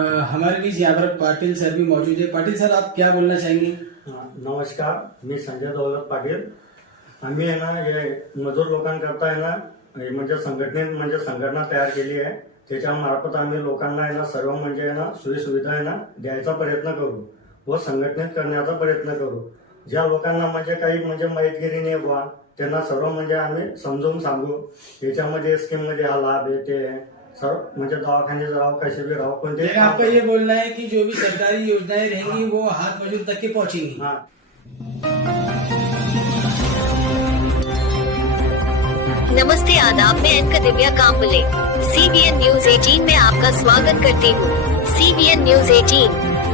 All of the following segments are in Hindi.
हमारे बीच यहाँ पर पाटिल सर भी मौजूद है। पाटिल सर, आप क्या बोलना चाहेंगे? नमस्कार, मी संजय दौलत पाटील। आम्ही आहे ना हे मजूर लोकांकरता आहे ना म्हणजे संघटना तयार केली आहे। त्याच्या मार्फत आम्ही लोकांना आहे ना सर्व म्हणजे आहे ना सोयी सुविधा आहे ना द्यायचा प्रयत्न करू व संघटनेत करण्याचा प्रयत्न करू। ज्या लोकांना म्हणजे काही म्हणजे माहितगिरी नाही बुवा त्यांना सर्व म्हणजे आम्ही समजावून सांगू। याच्यामध्ये स्कीम मध्ये हा लाभ आहे ते सर म्हणजे दवाखाने राहो कैसे भी रहो पण लेकिन आपका ये बोलना है कि जो भी सरकारी योजनाएं रहेंगी वो हाथ मजदूर तक की पहुंचेंगी। हाँ। नमस्ते, आदाब, मैं anchor Divya Kamble CBN news 18 में आपका स्वागत करती हूँ। CBN न्यूज 18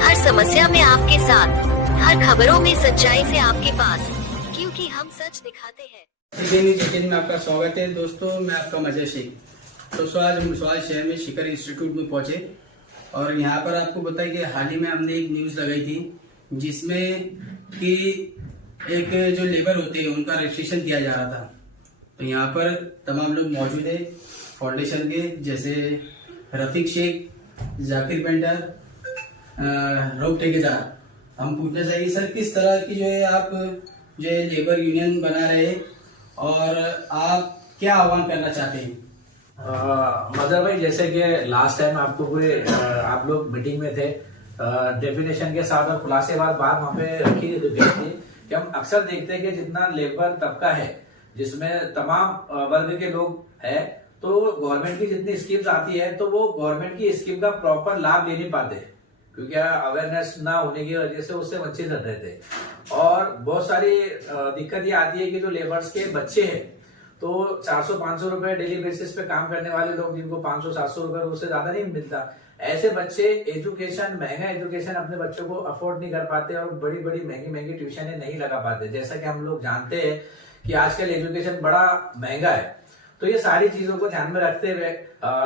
हर समस्या में आपके साथ, हर खबरों में सच्चाई से आपके पास, क्योंकि हम सच दिखाते हैं। CBN न्यूज 18 में आपका स्वागत है। दोस्तों, मैं आपका मजर शेख। दोस्तों, आज हम सवाल शहर में शिखर इंस्टीट्यूट में पहुंचे और यहाँ पर आपको बताया कि हाल ही में हमने एक न्यूज लगाई थी जिसमें कि एक जो लेबर होते हैं उनका रजिस्ट्रेशन किया जा रहा था। तो यहाँ पर तमाम लोग मौजूद है फाउंडेशन के, जैसे रफीक शेख, जाकिर पेंटर, रऊफ ठेकेदार। हम पूछना चाहिए सर, किस तरह की जो है आप जो है लेबर यूनियन बना रहे हैं और आप क्या आह्वान करना चाहते हैं? मजर भाई, जैसे कि लास्ट टाइम आपको कोई आप लोग मीटिंग में थे, डेफिनेशन के साथ और खुलासे बात वहां पे रखी गई थी कि हम अक्सर देखते हैं कि जितना लेबर तबका है जिसमें तमाम वर्ग के लोग हैं, तो गवर्नमेंट की जितनी स्कीम्स आती है तो वो गवर्नमेंट की स्कीम का प्रॉपर लाभ ले नहीं पाते क्योंकि अवेयरनेस ना होने की वजह से उससे वंचित रह रहे थे। और बहुत सारी दिक्कत ये आती है कि जो लेबर्स के बच्चे हैं तो 400-500 रुपए डेली बेसिस पे काम करने वाले लोग जिनको 500-700 रुपए उससे ज्यादा नहीं मिलता, ऐसे बच्चे एजुकेशन, महंगा एजुकेशन अपने बच्चों को अफोर्ड नहीं कर पाते और बड़ी बड़ी महंगी महंगी ट्यूशन नहीं लगा पाते। जैसा कि हम लोग जानते हैं कि आजकल एजुकेशन बड़ा महंगा है। तो ये सारी चीजों को ध्यान में रखते हुए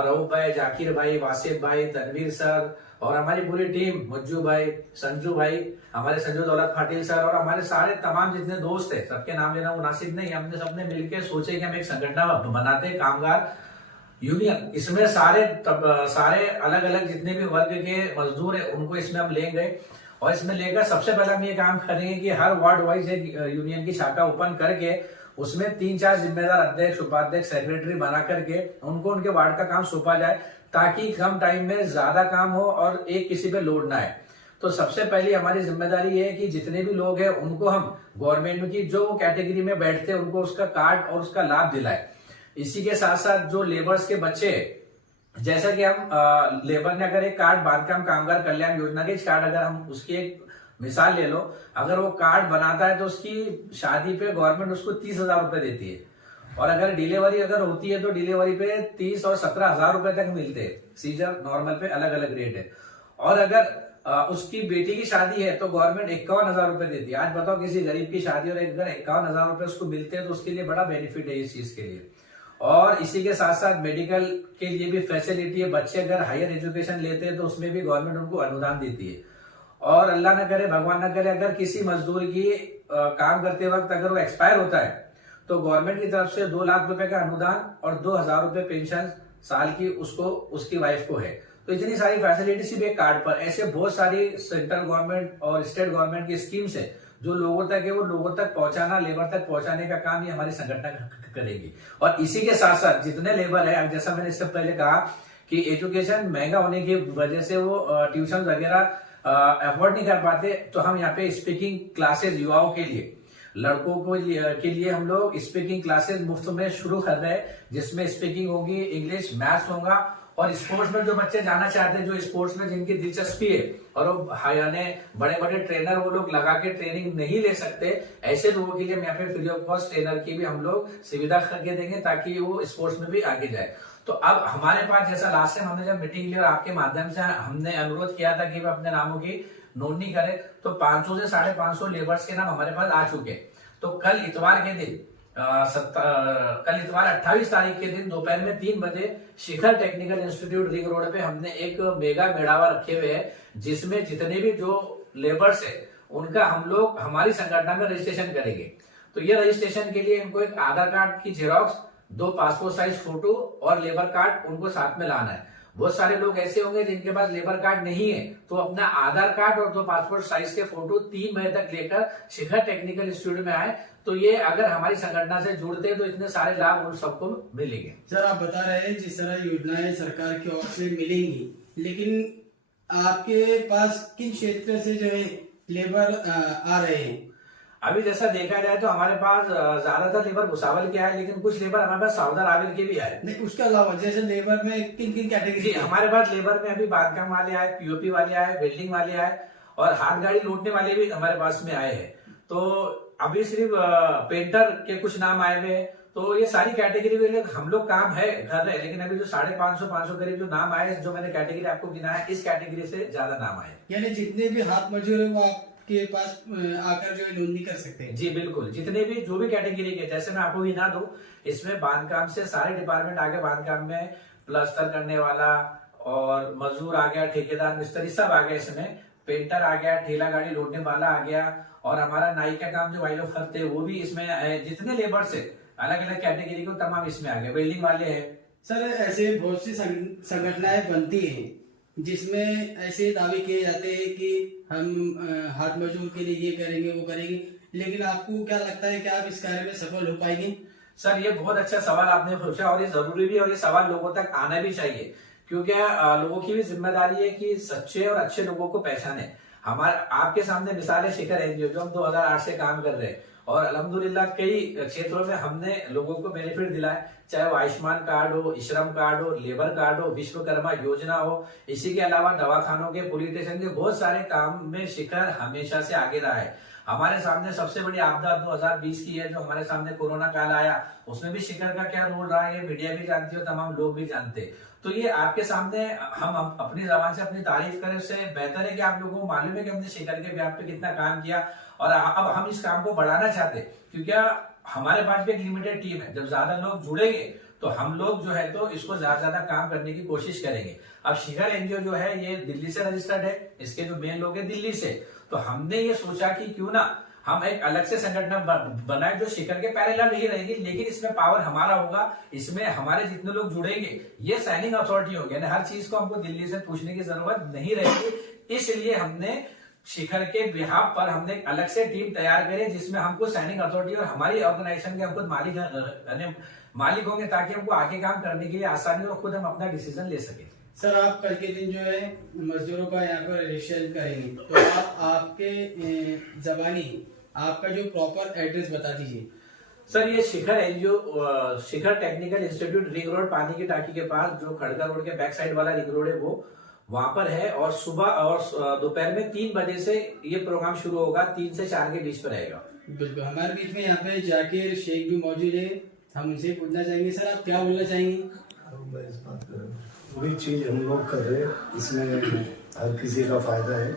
रऊफ भाई, जाकिर भाई, वासिफ भाई, तनवीर सर और हमारी पूरी टीम, मुज्जू भाई, संजू भाई, हमारे संजू दौलत पाटिल सर और हमारे सारे तमाम जितने दोस्त है, सबके नाम लेना मुनासिब नहीं, हमने सबने मिलकर सोचे कि हम एक संगठन बनाते हैं, कामगार यूनियन। इसमें सारे अलग अलग जितने भी वर्ग के मजदूर है उनको इसमें हम लेंगे और इसमें लेकर सबसे पहले हम ये काम करेंगे कि हर वार्ड वाइज एक यूनियन की शाखा ओपन करके उसमें 3-4 जिम्मेदार अध्यक्ष, उपाध्यक्ष, सेक्रेटरी बना करके उनको उनके वार्ड का काम सौंपा जाए ताकि कम टाइम में ज्यादा काम हो और एक किसी पे लोड ना आए। तो सबसे पहली हमारी जिम्मेदारी है कि जितने भी लोग हैं उनको हम गवर्नमेंट की जो कैटेगरी में बैठते हैं उनको उसका कार्ड और उसका लाभ दिलाए। इसी के साथ साथ जो लेबर्स के बच्चे, जैसा कि हम लेबर ने अगर एक कार्ड बांधकाम कामगार कल्याण योजना के कार्ड अगर हम उसकी एक मिसाल ले लो, अगर वो कार्ड बनाता है तो उसकी शादी पे गवर्नमेंट उसको 30,000 रुपए देती है और अगर डिलीवरी अगर होती है तो डिलीवरी पे 30 और 17,000 रुपए तक मिलते हैं। सीजर नॉर्मल पे अलग अलग रेट है। और अगर उसकी बेटी की शादी है तो गवर्नमेंट 51,000 रुपए देती है। आज बताओ किसी गरीब की शादी और अगर 51,000 रुपए उसको मिलते हैं तो उसके लिए बड़ा बेनिफिट है इस चीज के लिए। और इसी के साथ साथ मेडिकल के लिए भी फैसिलिटी है। बच्चे अगर हायर एजुकेशन लेते हैं तो उसमें भी गवर्नमेंट उनको अनुदान देती है। और अल्लाह न करे, भगवान न करे, अगर किसी मजदूर की काम करते वक्त अगर वो एक्सपायर होता है तो गवर्नमेंट की तरफ से 2 लाख रुपए का अनुदान और 2,000 रुपए पेंशन साल की उसको उसकी वाइफ को है। तो इतनी सारी फैसिलिटी सिर्फ एक कार्ड पर, ऐसे बहुत सारी सेंट्रल गवर्नमेंट और स्टेट गवर्नमेंट की स्कीम्स है जो लोगों तक है, वो लोगों तक पहुंचाना, लेबर तक पहुंचाने का काम ये हमारी संगठन करेगी। और इसी के साथ साथ जितने लेबर है, जैसा मैंने इससे पहले कहा कि एजुकेशन महंगा होने की वजह से वो ट्यूशन वगैरह अफोर्ड नहीं कर पाते, तो हम यहाँ पे स्पीकिंग क्लासेस युवाओं के लिए, लड़कों को के लिए हम लोग स्पीकिंग क्लासेस मुफ्त में शुरू कर रहे हैं, जिसमें स्पीकिंग होगी, इंग्लिश, मैथ्स होगा। और स्पोर्ट्स में जो बच्चे जाना चाहते हैं, जो स्पोर्ट्स में जिनकी दिलचस्पी है और वो यानी बड़े बड़े ट्रेनर वो लोग लगा के ट्रेनिंग नहीं ले सकते, ऐसे लोगों के लिए हम यहाँ पे फ्री ऑफ कॉस्ट ट्रेनर की भी हम लोग सुविधा करके देंगे ताकि वो स्पोर्ट्स में भी आगे जाए। तो अब हमारे पास, जैसा लास्ट टाइम हमने जब मीटिंग ली और आपके माध्यम से हमने अनुरोध किया था कि वे अपने नामों की नोटनी करें, तो 500 से 550 लेबर्स के नाम हमारे पास आ चुके। तो कल इतवार के दिन कल इतवार 28 तारीख के दिन दोपहर में 3 बजे शिखर टेक्निकल इंस्टीट्यूट रिंग रोड पे हमने एक मेगा मेड़ावा रखे हुए हैं, जिसमें जितने भी जो लेबर्स है उनका हम लोग हमारी संगठन में रजिस्ट्रेशन करेंगे। तो ये रजिस्ट्रेशन के लिए इनको एक आधार कार्ड की जेरॉक्स, 2 पासपोर्ट साइज फोटो और लेबर कार्ड उनको साथ में लाना है। बहुत सारे लोग ऐसे होंगे जिनके पास लेबर कार्ड नहीं है, तो अपना आधार कार्ड और 2 पासपोर्ट साइज के फोटो 3 महीने तक लेकर शिखर टेक्निकल इंस्टीट्यूट में आए, तो ये अगर हमारी संगठन से जुड़ते हैं तो इतने सारे लाभ उन सबको मिलेंगे। सर आप बता रहे हैं जिस तरह योजनाएं सरकार की ओर से मिलेंगी, लेकिन आपके पास किन क्षेत्र से जो है लेबर आ रहे हैं? अभी जैसा देखा जाए तो हमारे पास ज्यादातर लेबर भुसावल के आए, लेकिन कुछ लेबर हमारे पास साउदर आविल के भी आए। नहीं, उसके अलावा जैसे लेबर में किन किन कैटेगरी? हमारे पास लेबर में अभी बांधकाम वाले आए, पीओपी वाले आए, वेल्डिंग वाले आए और हाथ गाड़ी लूटने वाले भी हमारे पास में आए हैं। तो अभी सिर्फ पेंटर के कुछ नाम आए हुए हैं, तो ये सारी कैटेगरी में हम लोग काम है कर रहे हैं, लेकिन अभी जो 550 करीब जो नाम आए, जो मैंने कैटेगरी आपको गिनाया, इस कैटेगरी से ज्यादा नाम आए। यानी जितने भी हाथ मजदूर है वो आपके पास आकर जो है नोंदनी कर सकते हैं? जी बिल्कुल, जितने भी जो भी कैटेगरी के, जैसे मैं आपको गिना दूं, इसमें बांधकाम से सारे डिपार्टमेंट आ गए। बांधकाम में प्लास्टर करने वाला और मजदूर आ गया, ठेकेदार मिस्त्री सब आ गए, इसमें पेंटर आ गया, ठेला गाड़ी लोडने वाला आ गया, और हमारा नाई का काम जो भाई लोग करते हैं वो भी इसमें, जितने लेबर से अलग अलग कैटेगरी को तमाम इसमें आ गए। वेल्डिंग वाले हैं। सर ऐसे बहुत सी संगठनाएं बनती हैं जिसमें ऐसे दावे किए जाते हैं कि हम हाथ मजदूर के लिए ये करेंगे वो करेंगे, लेकिन आपको क्या लगता है कि आप इस कार्य में सफल हो पाएंगे? सर ये बहुत अच्छा सवाल आपने पूछा और ये जरूरी भी, और ये सवाल लोगों तक आना भी चाहिए, क्योंकि लोगों की भी जिम्मेदारी है कि सच्चे और अच्छे लोगों को पहचाने। हमारे आपके सामने मिसाल है शिखर एनजीओ, जो हम 2008 से काम कर रहे हैं, और अल्हम्दुलिल्लाह कई क्षेत्रों में हमने लोगों को बेनिफिट दिलाए, चाहे वो आयुष्मान कार्ड हो, श्रम कार्ड हो, लेबर कार्ड हो, विश्वकर्मा योजना हो। इसी के अलावा दवाखानों के, पुलिस स्टेशन के बहुत सारे काम में शिखर हमेशा से आगे रहा है। हमारे सामने सबसे बड़ी आपदा 2020 की है, जो हमारे सामने कोरोना काल आया, उसमें भी शिखर का क्या रोल रहा है, ये मीडिया भी जानती है, तमाम लोग भी जानते हैं। तो ये आपके सामने हम अपनी जबान से अपनी तारीफ करें, उससे बेहतर है कि आप लोगों को मालूम है कि हमने शिखर के व्याप पे कितना काम किया, और अब हम इस काम को बढ़ाना चाहते हैं, क्योंकि हमारे पास भी एक लिमिटेड टीम है। जब ज्यादा लोग जुड़ेंगे तो हम लोग जो है तो इसको ज्यादा काम करने की कोशिश करेंगे। अब शिखर एनजीओ जो है ये दिल्ली से रजिस्टर्ड है, इसके जो मेन लोग हैं दिल्ली से, तो हमने ये सोचा कि क्यों ना हम एक अलग से संगठन बनाए जो शिखर के पैरेलल नहीं रहेगी, लेकिन इसमें पावर हमारा होगा, इसमें हमारे जितने लोग जुड़ेंगे ये साइनिंग अथॉरिटी होगी, हर चीज को हमको दिल्ली से पूछने की जरूरत नहीं रहेगी। इसलिए हमने शिखर के बिहाफ पर हमने एक अलग से टीम तैयार करी, जिसमें हमको साइनिंग अथॉरिटी और हमारी ऑर्गेनाइजेशन के हम खुद मालिक होंगे, ताकि हमको आगे काम करने के लिए आसानी और खुद हम अपना डिसीजन ले सके। सर आप कल के दिन जो है मजदूरों का यहाँ पर रजिस्ट्रेशन करेंगे, तो आप आपके जबानी आपका जो प्रॉपर एड्रेस बता दीजिए। सर ये शिखर एनजीओ, शिखर टेक्निकल इंस्टीट्यूट, रिंग रोड पानी की टाकी के पास, जो खड़का रोड के बैक साइड वाला रिंग रोड है, वो वहां पर है। और सुबह और दोपहर में 3 बजे से ये प्रोग्राम शुरू होगा, 3 से 4 के बीच पर रहेगा। बिल्कुल, हमारे बीच में यहाँ पे जाकिर शेख भी मौजूद है, हम उनसे पूछना चाहेंगे। सर आप क्या बोलना चाहेंगे? पूरी चीज हम लोग कर रहे हैं, इसमें हर किसी का फायदा है।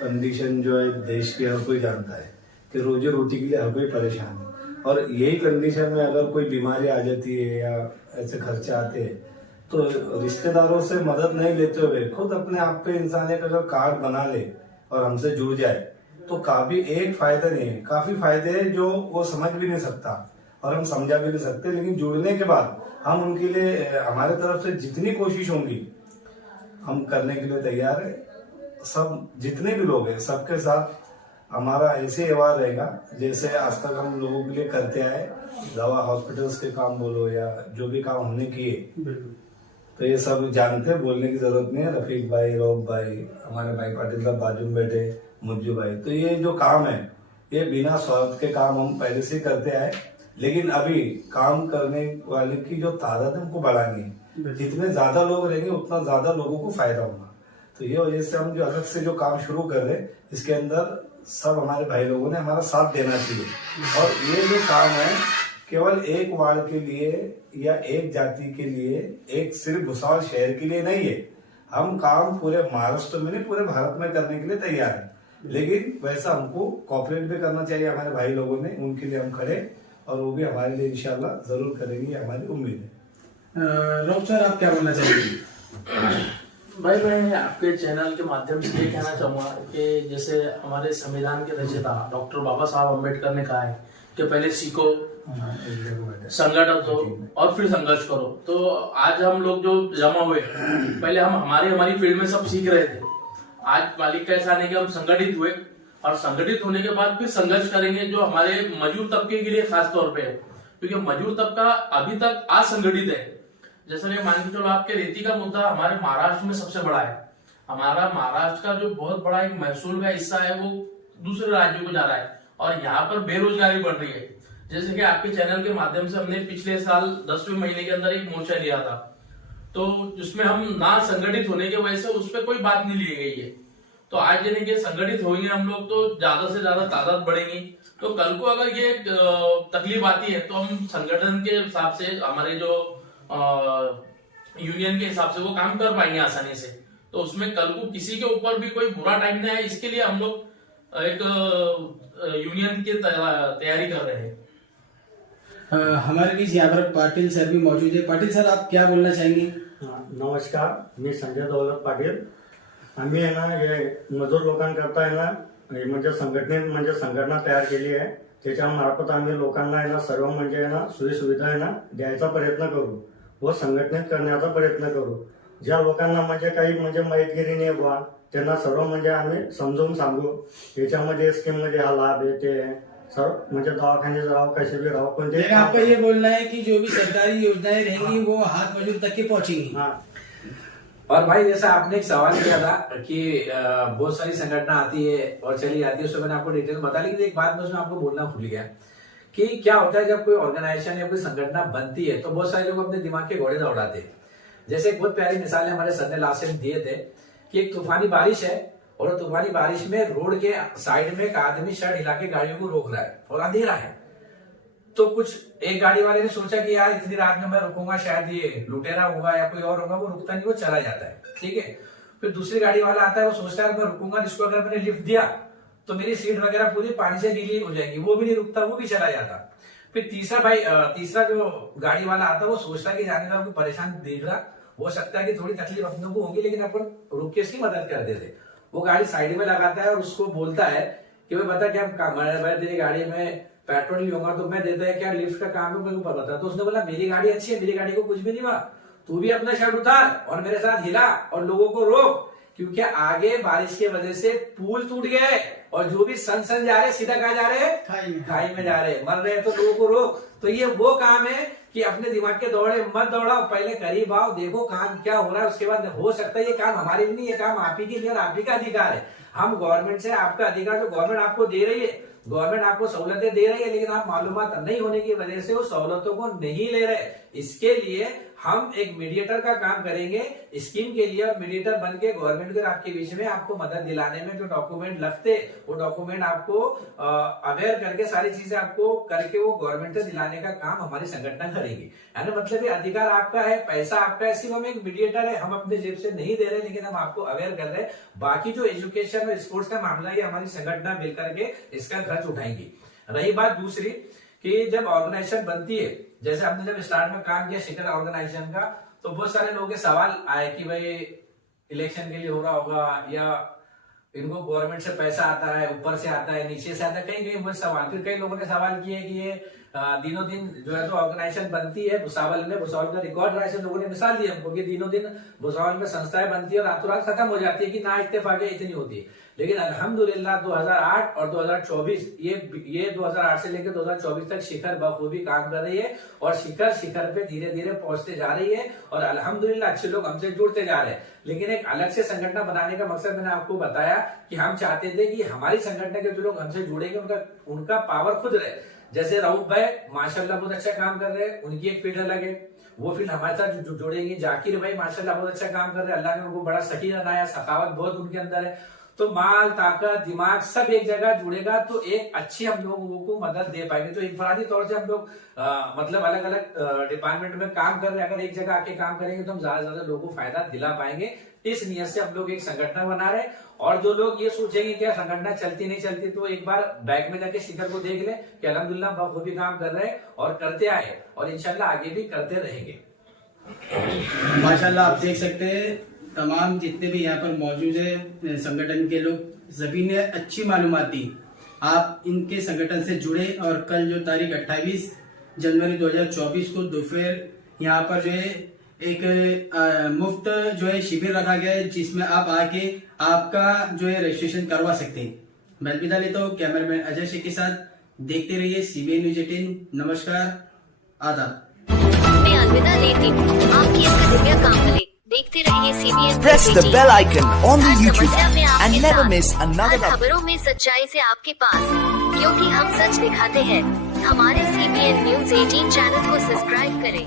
कंडीशन जो है देश की हर कोई जानता है कि रोजी रोटी के लिए हर कोई परेशान है, और यही कंडीशन में अगर कोई बीमारी आ जाती है या ऐसे खर्चे आते हैं, तो रिश्तेदारों से मदद नहीं लेते हुए खुद अपने आप पे इंसान एक अगर कार्ड बना ले और हमसे जुड़ जाए, तो काफी एक फायदा नहीं है, काफी फायदे हैं जो वो समझ भी नहीं सकता और हम समझा भी नहीं सकते। लेकिन जुड़ने के बाद हम उनके लिए हमारे तरफ से जितनी कोशिश होंगी हम करने के लिए तैयार है। सब जितने भी लोग हैं सबके साथ हमारा ऐसे व्यवहार रहेगा जैसे आज तक हम लोगों के लिए करते आए। दवा हॉस्पिटल्स के काम बोलो या जो भी काम हमने किए, तो ये सब जानते, बोलने की जरूरत नहीं है। रफीक भाई, रौफ भाई, हमारे भाई पाटिल साहब बाजू में बैठे, मुज्जू भाई, तो ये जो काम है ये बिना स्वार्थ के काम हम पहले से करते आए, लेकिन अभी काम करने वाले की जो तादाद है हमको बढ़ानी है। जितने ज्यादा लोग रहेंगे उतना ज्यादा लोगों को फायदा होगा। तो ये वजह से हम जो अलग से जो काम शुरू कर रहे हैं, इसके अंदर सब हमारे भाई लोगों ने हमारा साथ देना चाहिए। और ये जो काम है केवल एक वार्ड के लिए या एक जाति के लिए, एक सिर्फ भुसावल शहर के लिए नहीं है। हम काम पूरे महाराष्ट्र में नहीं, पूरे भारत में करने के लिए तैयार है, लेकिन वैसा हमको कॉपरेट भी करना चाहिए। हमारे भाई लोगों ने, उनके लिए हम खड़े, और वो भी हमारे लिए इंशाल्लाह जरूर करेंगे, हमारी उम्मीद है। रौफ सर आप क्या बोलना चाहेंगे? भाई मैं आपके चैनल के माध्यम से ये कहना चाहूँगा कि जैसे हमारे संविधान के रचयिता डॉक्टर बाबा साहब अम्बेडकर ने कहा है कि पहले सीखो, संगठित हो और फिर संघर्ष करो। तो आज हम लोग जो जमा हुए, पहले हम हमारी फील्ड में सब सीख रहे थे। आज मालिक का ऐसा नहीं कि हम संगठित हुए और संगठित होने के बाद फिर संघर्ष करेंगे, जो हमारे मजदूर तबके के लिए खास तौर पे है, क्योंकि मजदूर तबका अभी तक असंगठित है। जैसे कि मान के चलो आपके रेती का मुद्दा हमारे महाराष्ट्र में सबसे बड़ा है। हमारा महाराष्ट्र का जो बहुत बड़ा एक महसूल का हिस्सा है वो दूसरे राज्यों को जा रहा है और यहाँ पर बेरोजगारी बढ़ रही है। जैसे कि आपके चैनल के माध्यम से हमने पिछले साल 10वें महीने के अंदर एक मोर्चा लिया था, तो जिसमें हम ना संगठित होने की वजह से उस पर कोई बात नहीं ली गई है। तो आज यानी कि संगठित होंगे हम लोग तो ज्यादा से ज्यादा तादाद बढ़ेगी। तो कल को अगर ये तकलीफ आती है तो हम संगठन के हिसाब से, हमारे जो यूनियन के हिसाब से वो काम कर पाएंगे आसानी से। तो उसमें कल को किसी के ऊपर भी कोई बुरा टाइम नहीं आए, इसके लिए हम लोग एक यूनियन की तैयारी कर रहे हैं। हमारे बीच यहाँ पर पाटिल सर भी मौजूद है। पाटिल सर, आप क्या बोलना चाहेंगे? नमस्कार, मी संजय दौलत पाटील. आम्ही आहे ना हे मजूर लोकांकरता आहे ना म्हणजे संघटना तयार केली आहे. त्याच्यामार्फत आम्ही लोकांना आहे ना सर्व म्हणजे आहे ना सोयीसुविधा आहे ना द्यायचा प्रयत्न करू व संघटनेत करण्याचा प्रयत्न करू. ज्या लोकांना म्हणजे काही म्हणजे माहितगिरी नाही बुवा त्यांना सर्व म्हणजे आम्ही समजून सांगू. याच्यामध्ये स्कीम मध्ये हा लाभ आहे ते सर म्हणजे दवाखाने राहो कैसे भी रहो पण लेकिन आपका ये बोलना है कि जो भी सरकारी योजनाएं रहेंगी वो हाथ मजदूर तक के पहुंचेंगी। हाँ. और भाई जैसा आपने एक सवाल किया था कि बहुत सारी संगठना आती है और चली जाती है, उसमें मैंने आपको डिटेल बता, लेकिन एक बात मैं उसमें आपको बोलना भूल गया कि क्या होता है जब कोई ऑर्गेनाइजेशन या कोई संगठना बनती है तो बहुत सारे लोग अपने दिमाग के घोड़े दौड़ाते हैं। जैसे एक बहुत प्यारी मिसाल हमारे सर ने लास्ट टाइम दिए थे कि एक तूफानी बारिश है और तूफानी बारिश में रोड के साइड में एक आदमी शर्ट हिला के गाड़ियों को रोक रहा है और अंधेरा है। तो कुछ एक गाड़ी वाले ने सोचा कि यार इतनी रात में मैं रुकूंगा, शायद ये लुटेरा होगा या कोई और होगा, वो रुकता नहीं, वो चला जाता है। ठीक है, फिर दूसरी गाड़ी वाला आता है, वो सोचता है मैं रुकूंगा, इसको अगर मैंने लिफ्ट दिया तो मेरी सीट वगैरह पूरी पानी से गीली हो जाएगी, वो भी नहीं रुकता, वो भी चला जाता। फिर तीसरा जो गाड़ी वाला आता है वो सोचता है कि जाने का कोई परेशान देख रहा, हो सकता है कि थोड़ी तकलीफ अपनों को होगी लेकिन अपन रुक के इसकी मदद कर देते। वो गाड़ी साइड में लगाता है और उसको बोलता है कि भाई बता क्या मैं तेरी गाड़ी में पेट्रोल नहीं होगा तो मैं देता है क्या लिफ्ट का काम है, मेरे को पता। तो उसने बोला मेरी गाड़ी अच्छी है, मेरी गाड़ी को कुछ भी नहीं हुआ, तू भी अपना शर्ट उतार और मेरे साथ हिला और लोगों को रोक, क्योंकि आगे बारिश की वजह से पुल टूट गए और जो भी सन जा रहे सीधा कहाँ जा रहे हैं, खाई में जा रहे हैं, मर रहे हैं, तो लोगों को रोक। तो ये वो काम है कि अपने दिमाग के दौड़े मत दौड़ाओ, पहले करीब आओ, देखो काम क्या हो रहा है, उसके बाद हो सकता है ये काम हमारे भी नहीं, ये काम आप ही के लिए और आप ही का अधिकार है। हम गवर्नमेंट से आपका अधिकार जो गवर्नमेंट आपको दे रही है, गवर्नमेंट आपको सहूलतें दे रही है, लेकिन आप मालूमात नहीं होने की वजह से उस सहूलतों को नहीं ले रहे। इसके लिए हम एक मीडिएटर का काम करेंगे स्कीम के लिए, और मीडिएटर बन के गवर्नमेंट और आपके बीच में आपको मदद दिलाने में जो डॉक्यूमेंट लगते वो डॉक्यूमेंट आपको अवेयर करके सारी चीजें आपको करके वो गवर्नमेंट से दिलाने का काम हमारी संगठन करेगी। यानी मतलब ये अधिकार आपका है, पैसा आपका है, सिर्फ हम एक मीडिएटर है, हम अपने जेब से नहीं दे रहे, लेकिन हम आपको अवेयर कर रहे हैं। बाकी जो एजुकेशन और स्पोर्ट्स का मामला ये हमारी संगठन मिलकर के इसका खर्च उठाएंगी। रही बात दूसरी कि जब ऑर्गेनाइजेशन बनती है, जैसे हमने जब स्टार्ट में काम किया शिखर ऑर्गेनाइजेशन का, तो बहुत सारे लोगों के सवाल आए कि भाई इलेक्शन के लिए हो रहा होगा या इनको गवर्नमेंट से पैसा आता है, ऊपर से आता है, नीचे से आता है, कहीं कहीं बहुत सवाल। फिर कई लोगों ने सवाल किए कि ये दिनों दिन जो है तो ऑर्गेनाइजेशन बनती है, भुसावल का रिकॉर्ड रहा है, लोगों ने मिसाल दी हमको कि दिनों दिन भुसावल में संस्थाएं बनती है और रातों रात खत्म हो जाती है कि ना इत्तेफाकियां इतनी होती है। लेकिन अल्हम्दुलिल्लाह 2008 और 2024 ये 2008 से लेकर 2024 तक शिखर बखूबी काम कर रही है और शिखर पे धीरे धीरे पहुंचते जा रही है और अल्हम्दुलिल्लाह अच्छे लोग हमसे जुड़ते जा रहे हैं। लेकिन एक अलग से संगठन बनाने का मकसद मैंने आपको बताया कि हम चाहते थे कि हमारी संगठन के जो लोग हमसे जुड़ेंगे उनका पावर खुद रहे। जैसे रऊफ भाई माशाल्लाह बहुत अच्छा काम कर रहे हैं, उनकी एक फील्ड अलग है, वो फील्ड हमारे साथ जुड़ेंगे। जाकिर भाई माशाल्लाह बहुत अच्छा काम कर रहे हैं, अल्लाह ने उनको बड़ा सकीना बनाया, सखावत बहुत उनके अंदर है। तो माल, ताकत, दिमाग सब एक जगह जुड़ेगा तो एक अच्छी हम लोगों को मदद दे पाएंगे। तो इंफरादी तौर से हम लोग मतलब अलग अलग डिपार्टमेंट में काम कर रहे हैं, अगर एक जगह आके काम करेंगे तो हम ज्यादा से ज्यादा लोगों को फायदा दिला पाएंगे। इस नियत से हम लोग एक संगठन बना रहे हैं। और जो लोग ये सोचेंगे क्या संगठन चलती नहीं चलती, तो एक बार बैक में जाके शिखर को देख ले कि अल्हम्दुलिल्लाह बखूबी काम कर रहे हैं और करते आए और इंशाल्लाह आगे भी करते रहेंगे। माशाल्लाह आप देख सकते हैं तमाम जितने भी यहाँ पर मौजूद है संगठन के लोग, सभी ने अच्छी मालूमात दी। आप इनके संगठन से जुड़े और कल जो तारीख 28 जनवरी 2024 को दोपहर यहाँ पर जो है एक मुफ्त जो है शिविर रखा गया है, जिसमें आप आके आपका जो है रजिस्ट्रेशन करवा सकते हैं। मैं विदा लेता हूँ कैमरामैन अजय शेख के साथ। देखते रहिए CBN न्यूज 18। नमस्कार, आदाब। मैं अलविदा लेती हूँ। आपकी दिव्या कांबले। देखते रहिए CBN Press the bell icon on the her YouTube समस्या में app आपके and never साथ। miss another हर खबरों में सच्चाई से आपके पास, क्योंकि हम सच दिखाते हैं। हमारे CBN न्यूज 18 चैनल को सब्सक्राइब करें।